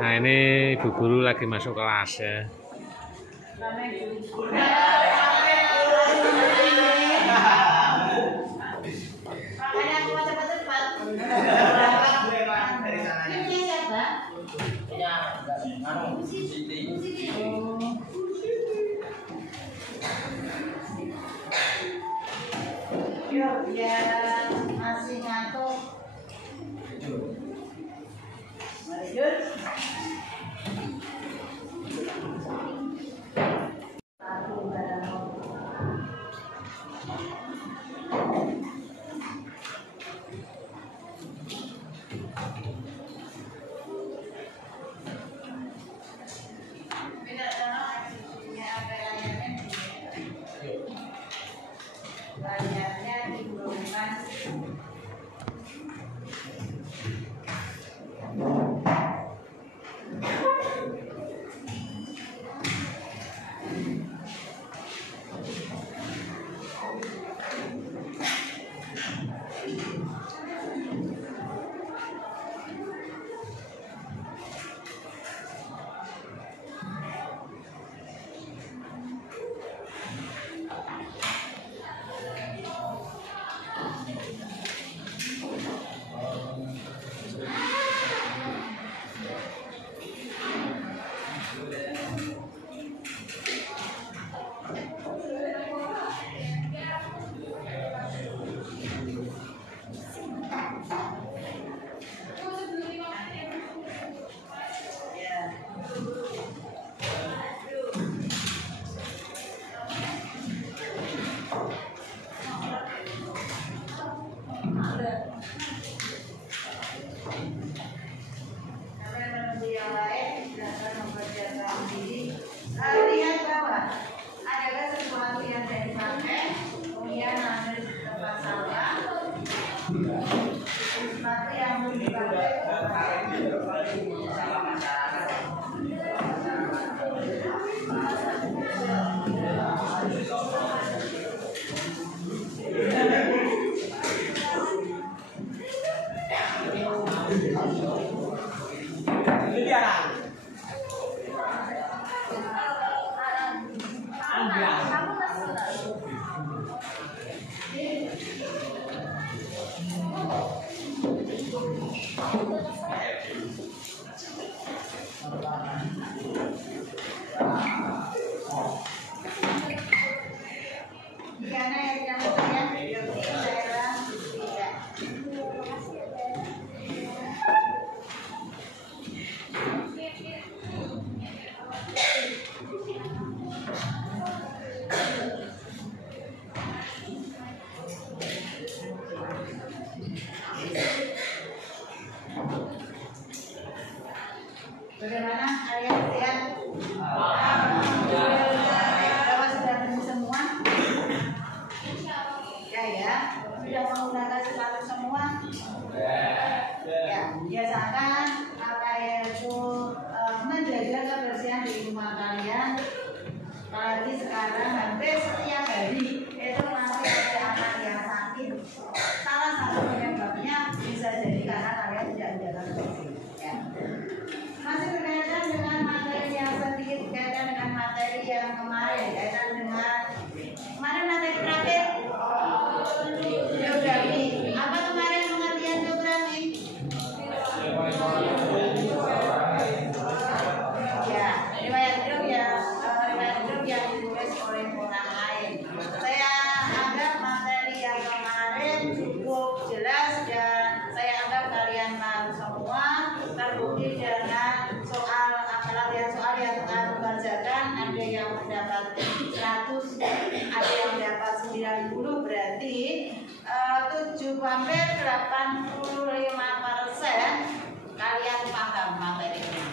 Nah, ini ibu guru lagi masuk kelas ya. Ya masih ngantuk. Lanjut. Layarnya digulungkan. Lihat bawah, adakah sesuatu yang tidak dipakai, kemudian ambil di tempat sampah, sesuatu yang belum dipakai. Bagaimana kalian lihat? Bapak sudah penuh semua? Ya, sudah menggunakan sepatu semua? Ya, biasakan apa yaitu menjaga kebersihan di rumah kalian. Apalagi sekarang hampir setiap hari itu masih ada anak yang sakit. Salah satu penyebabnya bisa jadi karena kalian tidak menjaga kebersihan. Ya. Masih berkaitan dengan materi yang sedikit berkaitan dengan materi yang kemarin, berkaitan dengan kemarin materi terakhir geografi. Apa kemarin pengertian geografi? Ya, riwayat hidup yang ditulis oleh orang lain. Saya anggap materi yang kemarin cukup jelas dan saya anggap kalian tahu semua, terbukti dengan soal yang telah mengerjakan. Ada yang mendapat 100, ada yang mendapat 90, berarti 85% kalian paham materinya,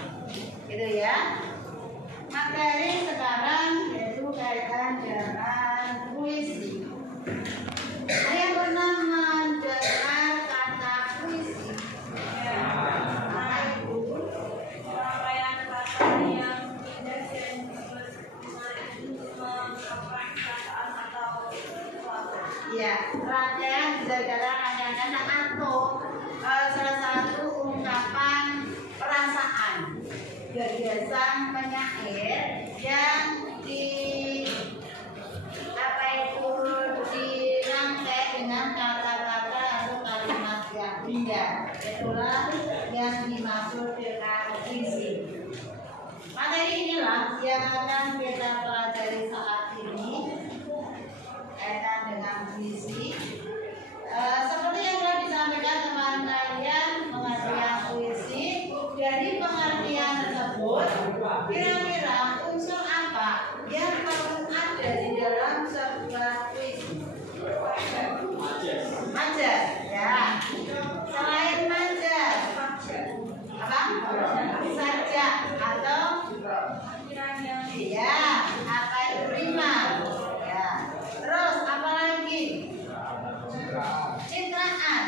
gitu ya. Materi sekarang yaitu kaitan dengan puisi. Ada yang pernah mendengar kata puisi? Ya, rangkaian bisa dikatakan rangkaian atau sang penyair yang dirangkai dengan kata-kata atau kalimat yang indah. Itulah yang dimaksud dengan puisi. Materi inilah yang akan kita pelajari saat ini kaitan dengan puisi. Seperti yang telah disampaikan teman kalian pengertian puisi, dari pengertian tersebut kira-kira unsur apa yang perlu ada di dalam sebuah puisi? Majas, ya. Selain majas, apa? Sajak atau ya, apa itu rima? Ya. Terus apa lagi? Citraan,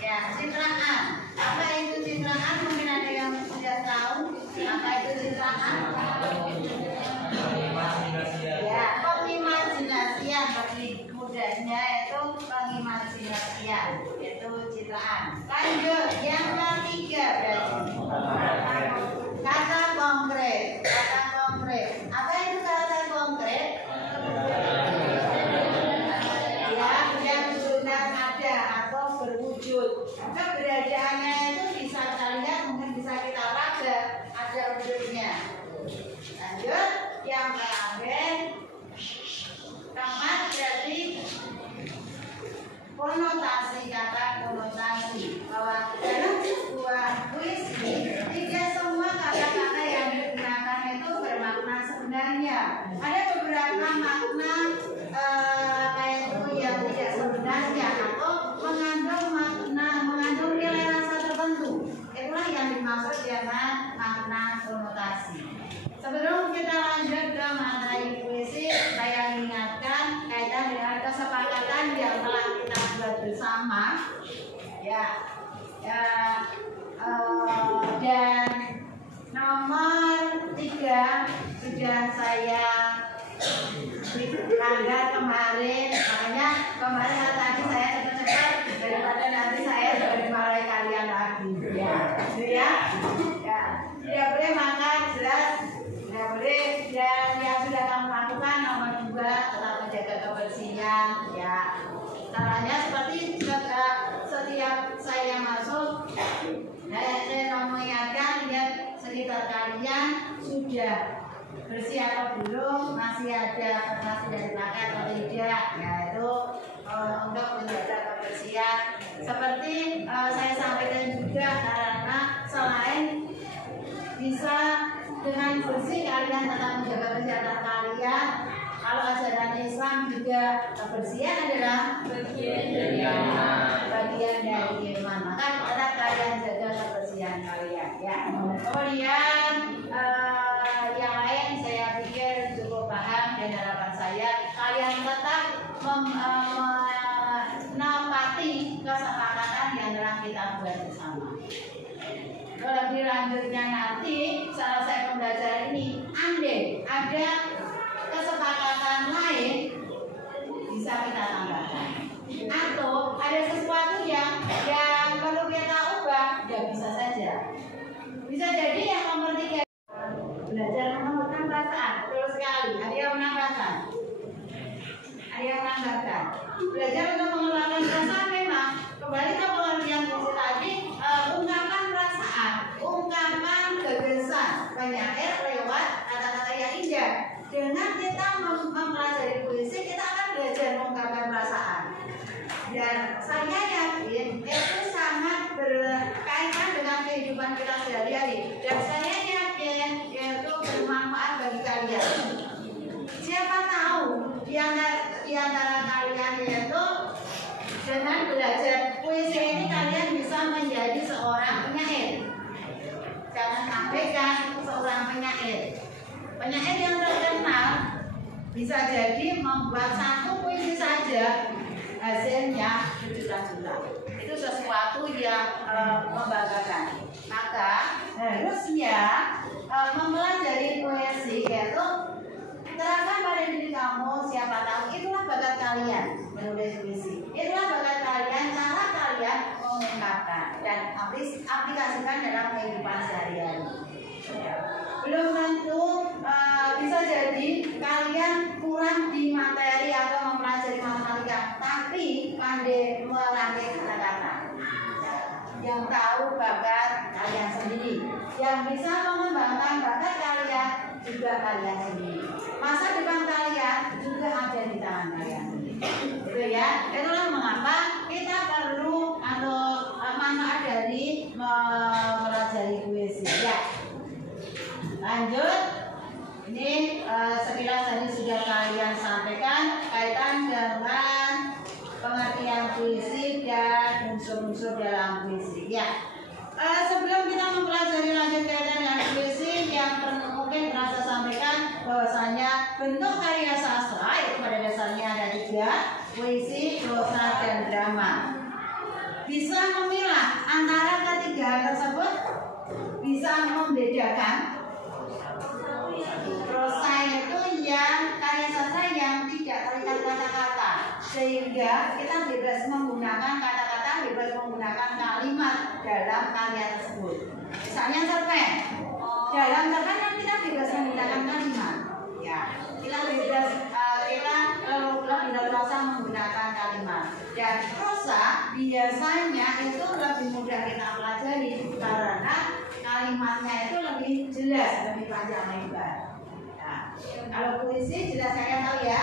ya, citraan. Apa itu citraan? Mungkin ada yang sudah tahu apa itu citraan? Ya, pengimajinasian, bagi mudahnya itu pengimajinasian, itu citraan. Lanjut, yang ketiga berarti kata konkret. Kata konkret. Apa itu kata konkret? Yang sudah ada atau berwujud. Keberadaannya itu bisa kita lihat, mungkin bisa kita raba, ada wujudnya. Lanjut, yang terakhir keempat berarti konotasi. Kata konotasi, bahwa dalam sebuah puisi tidak semua kata-kata yang digunakan itu bermakna sebenarnya. Ada beberapa makna yang tidak sebenarnya atau mengandung nilai rasa tertentu. Itulah yang dimaksud dengan makna konotasi. Sebelum kita lanjut ke materi puisi, saya ingatkan kaitan dengan kesepakatan yang telah kita buat bersama, dan nomor 3 sudah saya langgar kemarin. Makanya kemarin tadi saya cepat-cepat daripada nanti saya dimarahi kalian lagi. Tidak boleh makan jelas, tidak boleh. Dan yang sudah kamu lakukan nomor 2 tetap menjaga kebersihan. Ya, caranya seperti setiap saya masuk, saya mengingatkan lihat sekitar kalian sudah bersih atau belum, masih ada kertas tidak dipakai atau tidak, yaitu untuk menjaga kebersihan. Seperti saya sampaikan juga, karena selain bisa dengan bersih kalian tetap menjaga kesehatan kalian, kalau ajaran Islam juga kebersihan adalah bagian dari iman. Maka tetap kalian jaga kebersihan kalian. Ya. Kemudian yang lain saya pikir cukup paham, dan harapan saya kalian tetap menepati kesepakatan yang telah kita buat bersama. Lebih lanjutnya nanti selesai pembelajaran ini, andai ada kesepakatan lain bisa kita tambahkan, atau ada sesuatu yang perlu kita ubah, ya bisa saja. Bisa jadi yang nomor 3 belajar menemukan perasaan, betul sekali. Ada yang menambahkan? Belajar untuk mengeluarkan perasaan, memang kembali ke pengertian puisi tadi, ungkapan perasaan, ungkapan gagasan, penyair lewat kata-kata yang indah. Dengan kita mempelajari puisi, kita akan belajar mengungkapkan perasaan. Dan saya yakin itu sangat berkaitan dengan kehidupan kita sehari-hari. Dan saya yakin itu bermanfaat bagi kalian. Siapa tahu di antara kalian itu dengan belajar puisi ini kalian bisa menjadi seorang penyair. Jangan sampai seorang penyair yang terkenal bisa jadi membuat satu puisi saja hasilnya berjuta-juta. Itu sesuatu yang membanggakan. Maka harusnya mempelajari puisi yaitu terapkan pada diri kamu. Siapa tahu itulah bakat kalian menulis puisi. Itulah bakat kalian, cara kalian mengungkapkan. Dan apa aplikasikan dalam kehidupan sehari-hari. Belum tentu bisa jadi kalian kurang di materi atau mempelajari matematika, tapi pandai merangkai kata-kata. Yang tahu bakat kalian sendiri, yang bisa mengembangkan bakat kalian juga kalian sendiri. Masa depan kalian juga ada di tangan kalian sendiri. Gitu ya. Itulah mengapa kita perlu atau manfaat dari mempelajari puisi. Ya. Lanjut. Ini sekilas tadi sudah kalian sampaikan kaitan dengan pengertian puisi dan unsur-unsur dalam puisi. Ya. Sebelum kita mempelajari lanjut kaitan dengan puisi, yang mungkin pernah saya sampaikan bahwasanya bentuk karya sastra itu pada dasarnya ada 3, puisi, prosa, dan drama. Bisa memilah antara ketiga tersebut, bisa membedakan. Prosa itu yang karya sastra yang tidak terikat kata-kata, sehingga kita bebas menggunakan kata-kata, bebas menggunakan kalimat dalam karya tersebut. Misalnya cerpen, dalam cerpen kan kita bebas menggunakan kalimat, ya kita bebas kita lebih leluasa menggunakan kalimat. Dan prosa biasanya itu lebih mudah kita pelajari karena kalimatnya itu lebih jelas, lebih panjang lebar. Nah, kalau puisi jelas kalian tahu ya.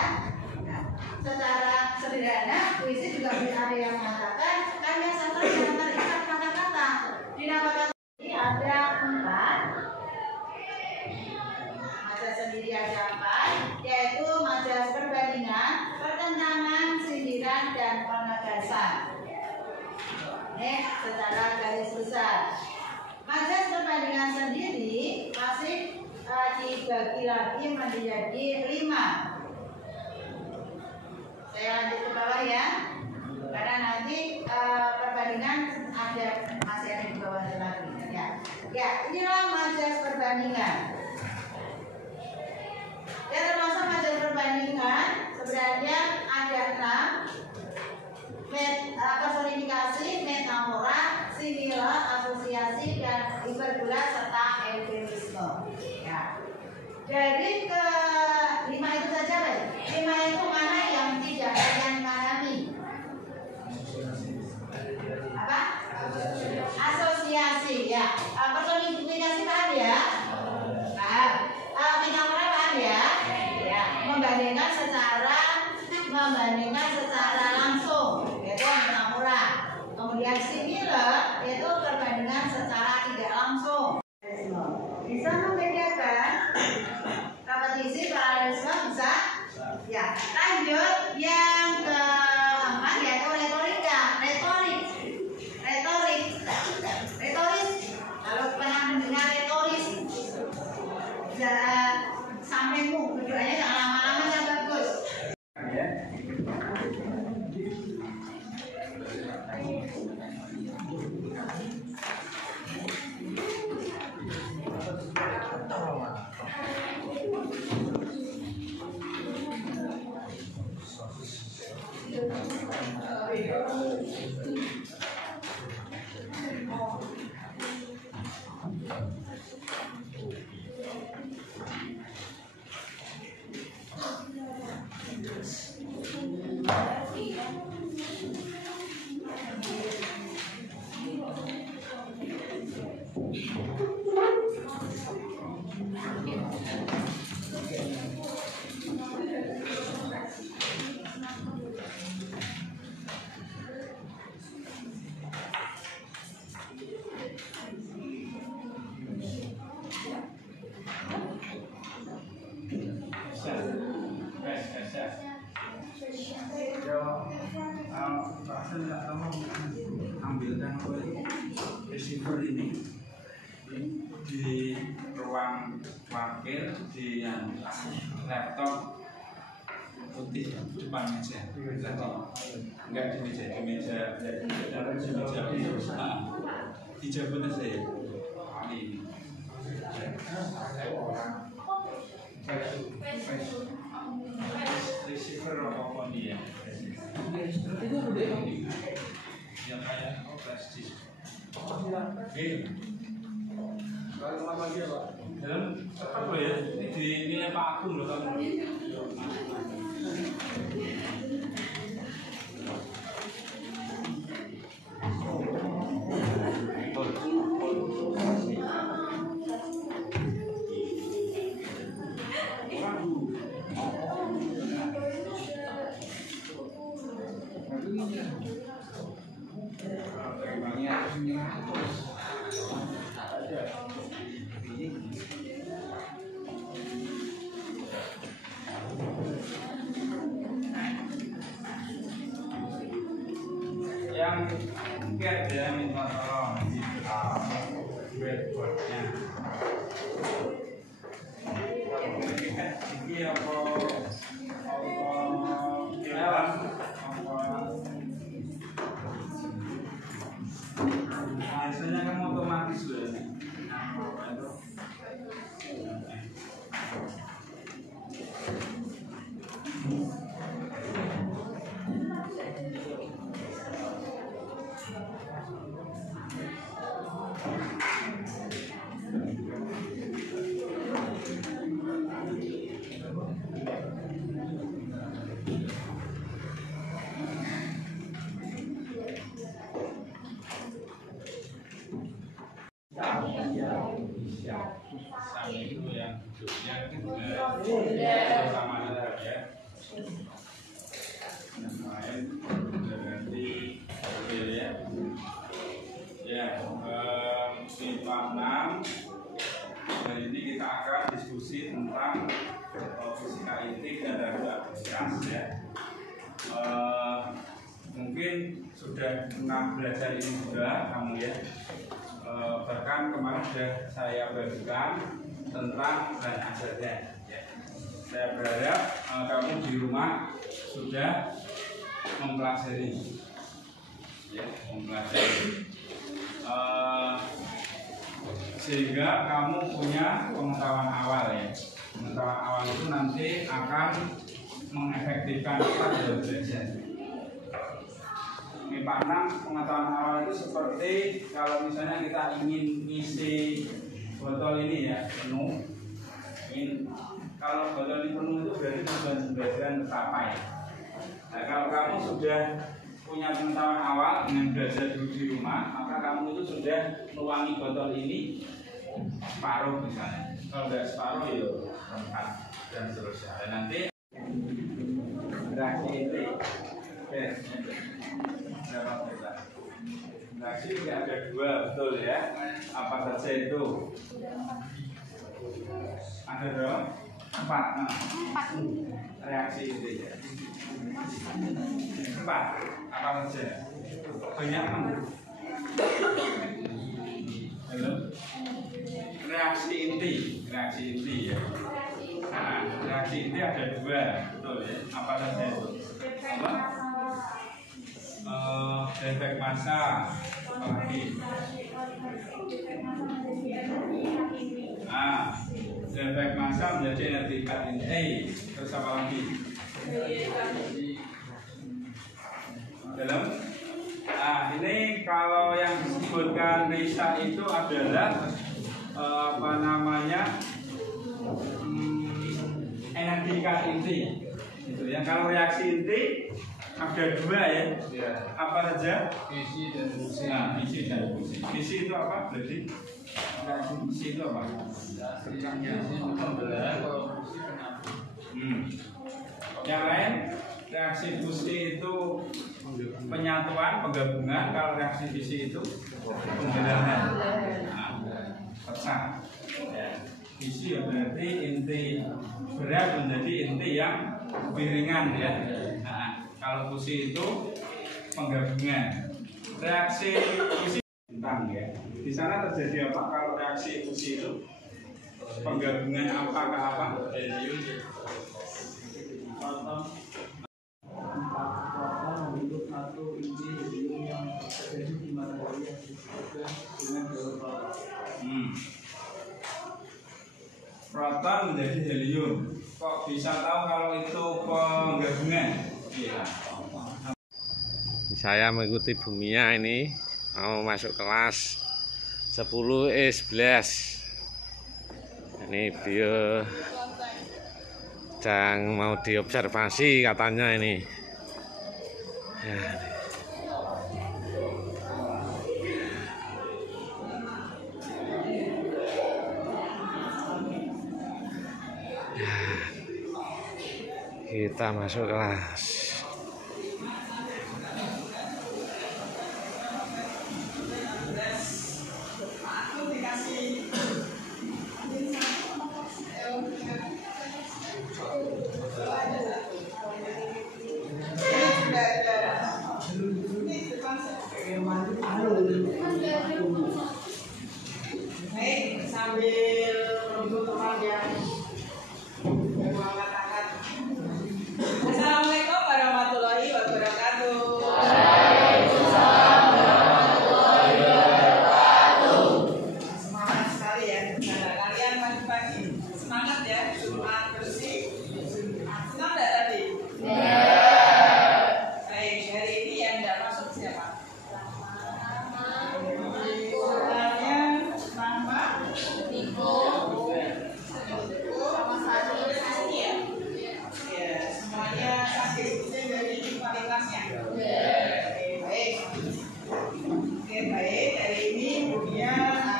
Nah, secara sederhana puisi juga bisa ada yang mengatakan karya sastra yang terikat kata-kata. Di nama kata ini ada 4. Majas sendiri ada 4, yaitu majas perbandingan, pertentangan, sindiran, dan penegasan. Ini secara garis besar. Majas perbandingan sendiri masih dibagi lagi menjadi 5. Saya lanjut ke bawah ya, karena nanti perbandingan masih ada di bawah lagi. Ya, inilah majas perbandingan. Ya, termasuk majas perbandingan sebenarnya ada 6. Personifikasi, metafora, simila, asosiasi, dan hiperbola serta eufemisme. Ya. Dari ke 5 itu saja, Pak. 5 itu mana yang tidak kalian pahami? Apa? Asosiasi, ya. Personifikasi paham ya? Paham. Metafora paham ya? Ya. Membandingkan secara langsung, yaitu metafora. Kemudian simile itu perbandingan secara tidak langsung. Bisa membedakan repetisi, paralelisme bisa. Ya, lanjut yang keempat yaitu retorika, retoris. Kalau pernah mendengar retoris, sampaimu berdoanya jangan lama-lama yang bagus. Ambilkan receiver ini di ruang wakil di laptop putih depan meja. Enggak di meja dijabut saya ini receiver apa dia yang kayak flash disk. Kalau lagi ya Pak, dalam tetap loh ya, ini di nilai Pak Agung loh kamu. Yang cat ya minta tolong breadboardnya. Ini apa biasanya kan otomatis loh. Itu yang hidupnya sama ada ya. Yang lain sudah ganti mobil ya. Ya, pipa 6. Hari ini kita akan diskusi tentang fisika inti dan radioaktivitas ya. Mungkin sudah pernah belajar ini juga kamu ya. Bahkan kemarin sudah saya bagikan tentang bahan ajarnya ya. Saya berharap kamu di rumah sudah mempelajari ya, sehingga kamu punya pengetahuan awal ya. Pengetahuan awal itu nanti akan mengefektifkan kita dalam belajar. MIPA 6 pengetahuan awal itu seperti kalau misalnya kita ingin ngisi botol ini ya penuh, kalau botol ini penuh itu berarti tujuan pembelajaran tercapai. Nah, kalau kamu sudah punya pengetahuan awal dengan belajar dulu di rumah, maka kamu itu sudah menuangi botol ini separuh misalnya. Kalau tidak separuh ya 4 dan seterusnya. Dan nanti reaksi ini reaksi ini ada 2, betul ya? Apa saja itu? Ada dong? 4 reaksi itu ya. 4 apa saja? Banyak kan? Halo? Reaksi inti ya. Nah, reaksi inti ada 2, betul ya? Apa saja itu? Apa? Efek massa, apalagi efek massa menjadi energi tingkat inti. Terus apa lagi? Dalam ini kalau yang disebutkan Risa itu adalah apa namanya energi tingkat inti itu ya. Kalau reaksi inti ada 2 ya. Apa saja? Fisi dan fusi. Nah, fisi dan fusi. Fisi itu apa? Berarti fisi itu apa? Fisi pembelahan, kalau fusi penyatu. Yang lain, reaksi fusi itu penyatuan, penggabungan. Kalau reaksi fisi itu pembelahan. Pecah. Fisi ya berarti inti berat menjadi inti yang lebih ringan ya. Kalau fusi itu penggabungan. Reaksi fusi bintang ya. Di sana terjadi apa kalau reaksi fusi itu? Penggabungan apa ke apa? Membentuk satu inti helium yang terjadi di matahari yang disebutkan dengan jalur proton menjadi helium. Kok bisa tahu kalau itu penggabungan? Ya. Saya mengikuti Bumia ini mau masuk kelas 10E11. Ini beliau sedang mau diobservasi katanya ini. Ya, kita masuk kelas. Sambil menunggu teman yang mengangkat tangan. Assalamualaikum warahmatullahi wabarakatuh. Waalaikumsalam warahmatullahi wabarakatuh. Semangat sekali ya, anak kalian pagi-pagi. Semangat ya, Jumat bersih. Senang nggak tadi? Baik, hari ini yang tidak masuk siapa? Baik, hari ini Budia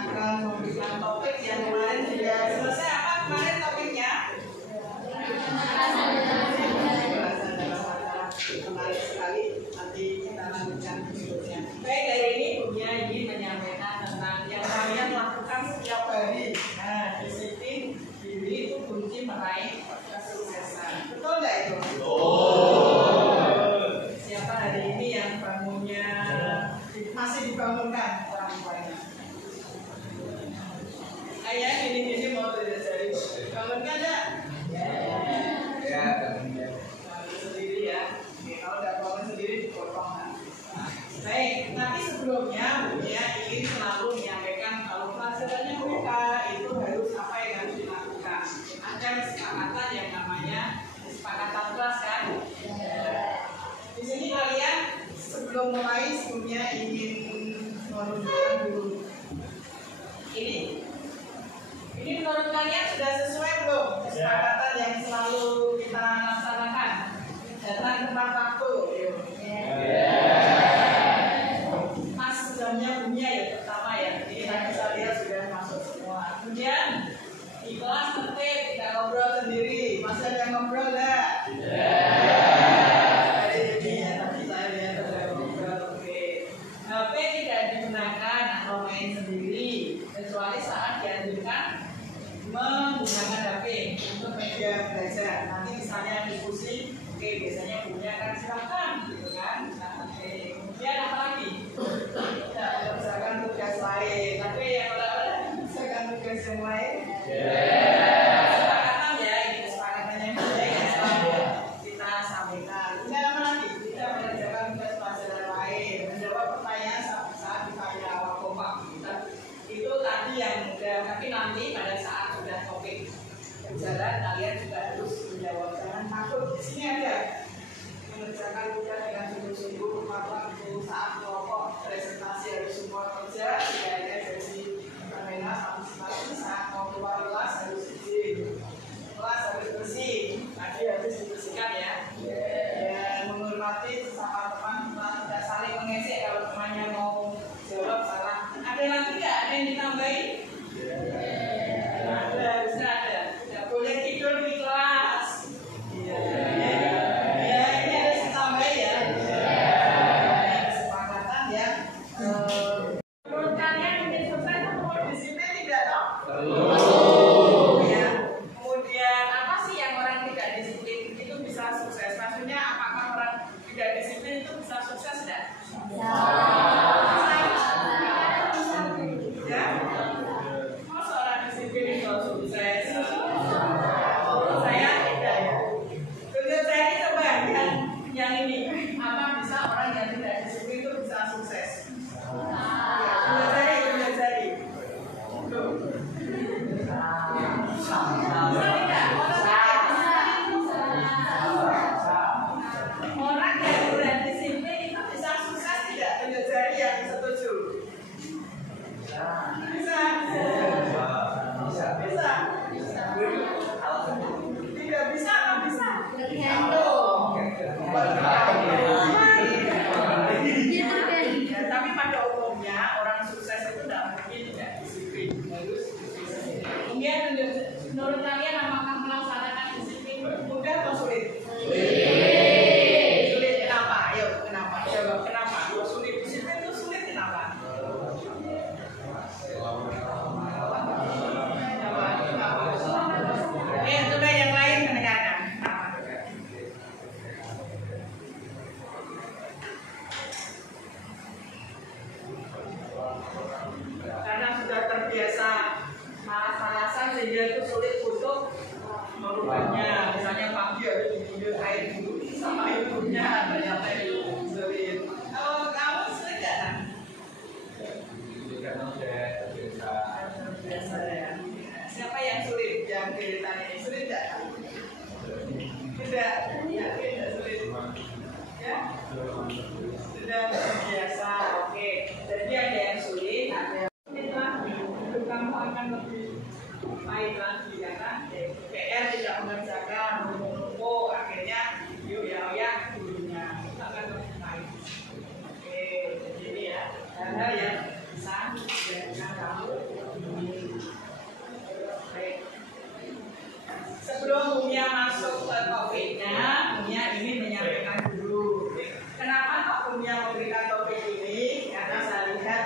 akan memberikan topik yang kemarin sudah selesai. Apa kemarin topiknya? Menarik sekali, nanti kita lanjutkan berikutnya. Baik, hari ini Budia ingin menyampaikan tentang yang kalian lakukan setiap hari. Nah, disiplin diri itu kunci meraih kesuksesan. Betul nggak itu? Betul. Siapa hari ini yang bangunnya masih dibangunkan orang tuanya? Ayah gini-gini mau belajar bangunkan ya? Ya, bangun sendiri ya. Oke, kalau nggak bangun sendiri dipotong kan? Baik, tapi sebelumnya Budia ingin selalu menyampaikan kalau pelajarannya mereka itu harus apa yang harus dilakukan. Ada kesepakatan yang namanya kesepakatan kelas kan? Di sini kalian sebelum mulai sebelumnya ingin menunjukkan dulu ini menurut kalian sudah sesuai belum kesepakatan yang selalu kita laksanakan? Datang tepat waktu. Pas jamnya Budia ya pertama ya, ini tadi saya sudah masuk semua. Kemudian di kelas tertib, tidak ngobrol sendiri. Masih ada yang ngobrol nggak? HP tidak digunakan atau main sendiri kecuali saat dianjurkan menggunakan HP untuk media belajar. Nanti misalnya diskusi, oke, biasanya Budia akan silakan gitu kan. Kemudian apa lagi? Tidak mengerjakan tugas lain, tapi yang lain mengerjakan tugas yang lain. Kesepakatan ya, ini kesepakatannya Budia yang selalu kita sampaikan. Kemudian apa lagi? Tidak mengerjakan tugas pelajaran lain, menjawab pertanyaan saat ditanya awal kompak. Itu tadi yang mudah, tapi nanti pada saat sudah topik berjalan kalian juga harus menjawab. Jangan takut. Di sini ada mengerjakan tugas dengan sungguh-sungguh, waktu saat kelompok presentasi harus semua kerja, tidak ada sesi permainan partisipasi. Saat mau keluar kelas harus izin, kelas harus bersih, tadi harus dibersihkan ya. Dan menghormati sesama teman, tidak saling mengejek kalau temannya mau jawab salah. Ada lagi nggak? Ada yang ditambahin? Ada, harusnya ada. Tidak boleh tidur di kelas. Ya, ini harus ditambahin ya. Kesepakatan ya. Menurut kalian ingin sukses atau mau disiplin tidak dong? Ya. Kemudian apa sih yang orang tidak disiplin itu bisa sukses? Maksudnya apakah orang tidak disiplin itu bisa sukses tidak? Masa orang disiplin itu sukses? Saya tidak ya. Tunjuk saya ini coba yang ini. Apa bisa orang yang tidak disiplin itu bisa sukses? Tunjuk jari. Orang yang tidak disiplin itu bisa sukses tidak? Tunjuk jari yang setuju. Kemudian menurut kalian apakah melaksanakan disiplin mudah atau sulit? Sulit kenapa? Ayo kenapa? Jawab kenapa? Kalau sulit disiplin itu sulit kenapa? Coba yang lain mendengarkan. Karena sudah terbiasa malas-malasan sehingga itu sulit untuk merubahnya. Misalnya pagi harus diambil air dulu sama ibunya, ternyata itu sulit. Kalau kamu sulit nggak? Terbiasa ya. Siapa yang sulit? Yang ceritanya ini sulit nggak? Tidak, ya tidak sulit. Ya, sudah terbiasa. Oke, jadi ada yang sulit, ada yang kamu akan lebih baik lagi karena PR tidak mengerjakan menumpuk akhirnya yuk ya gurunya akan lebih baik. Oke, jadi ini ya hal yang bisa dijadikan kamu. Baik. Sebelum Bumia masuk ke topiknya, Bumia ingin menyampaikan dulu kenapa kok Bumia memberikan topik ini, karena saya lihat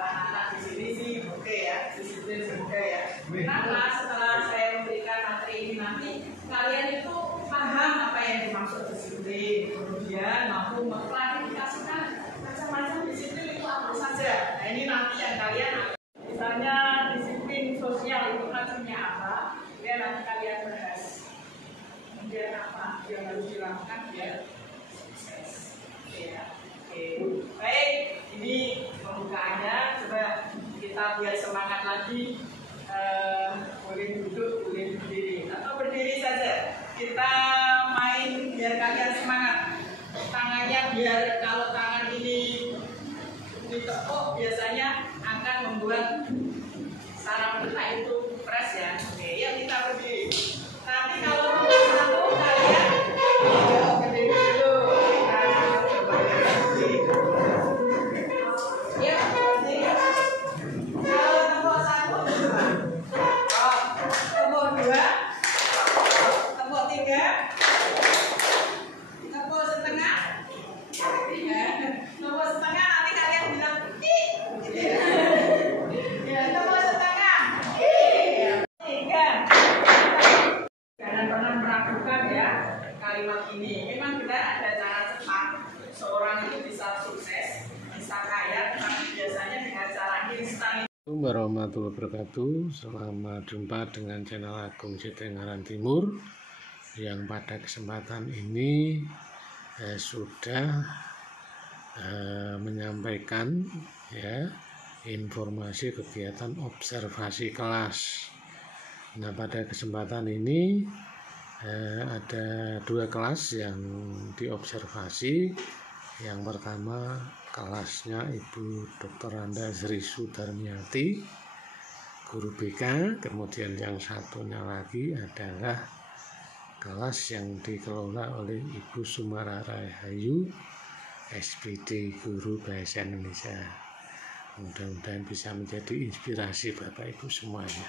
anak-anak di sini sih oke ya, disiplin juga ya. Kenapa setelah saya memberikan materi ini nanti kalian itu paham apa yang dimaksud disiplin, kemudian mampu mengklarifikasikan macam-macam disiplin itu apa saja. Nah ini nanti yang kalian, misalnya disiplin sosial itu macamnya apa, ya nanti kalian bahas. Kemudian apa yang harus dilakukan biar sukses. Ya. Oke, baik. Ini pembukaannya. Coba kita biar semangat lagi. Boleh duduk, boleh berdiri, atau berdiri saja. Kita main biar kalian semangat. Tangannya biar kalau tangan ini ditekuk biasanya akan membuat saraf kita itu fresh ya. Oke, yuk kita berdiri. Nanti kalau nomor 1 kalian berdiri dulu. Kita coba berdiri. Yuk berdiri. Kalau nomor 1 nomor 2, nomor 3, nomor setengah. Nomor setengah nanti kalian bilang ya, nomor setengah. Jangan pernah meragukan ya kalimat ini. Memang benar ada cara cepat seorang itu bisa sukses, bisa kaya, tapi biasanya dengan cara instan. Assalamualaikum warahmatullahi wabarakatuh. Selamat jumpa dengan channel Agung Cidengaran Timur, yang pada kesempatan ini sudah menyampaikan ya informasi kegiatan observasi kelas. Nah, pada kesempatan ini ada 2 kelas yang diobservasi. Yang pertama kelasnya Ibu Dr. Anda Sri Sudarmiati, guru BK. Kemudian yang satunya lagi adalah kelas yang dikelola oleh Ibu Sumara Rahayu, SPD Guru Bahasa Indonesia. Mudah-mudahan bisa menjadi inspirasi Bapak Ibu semuanya.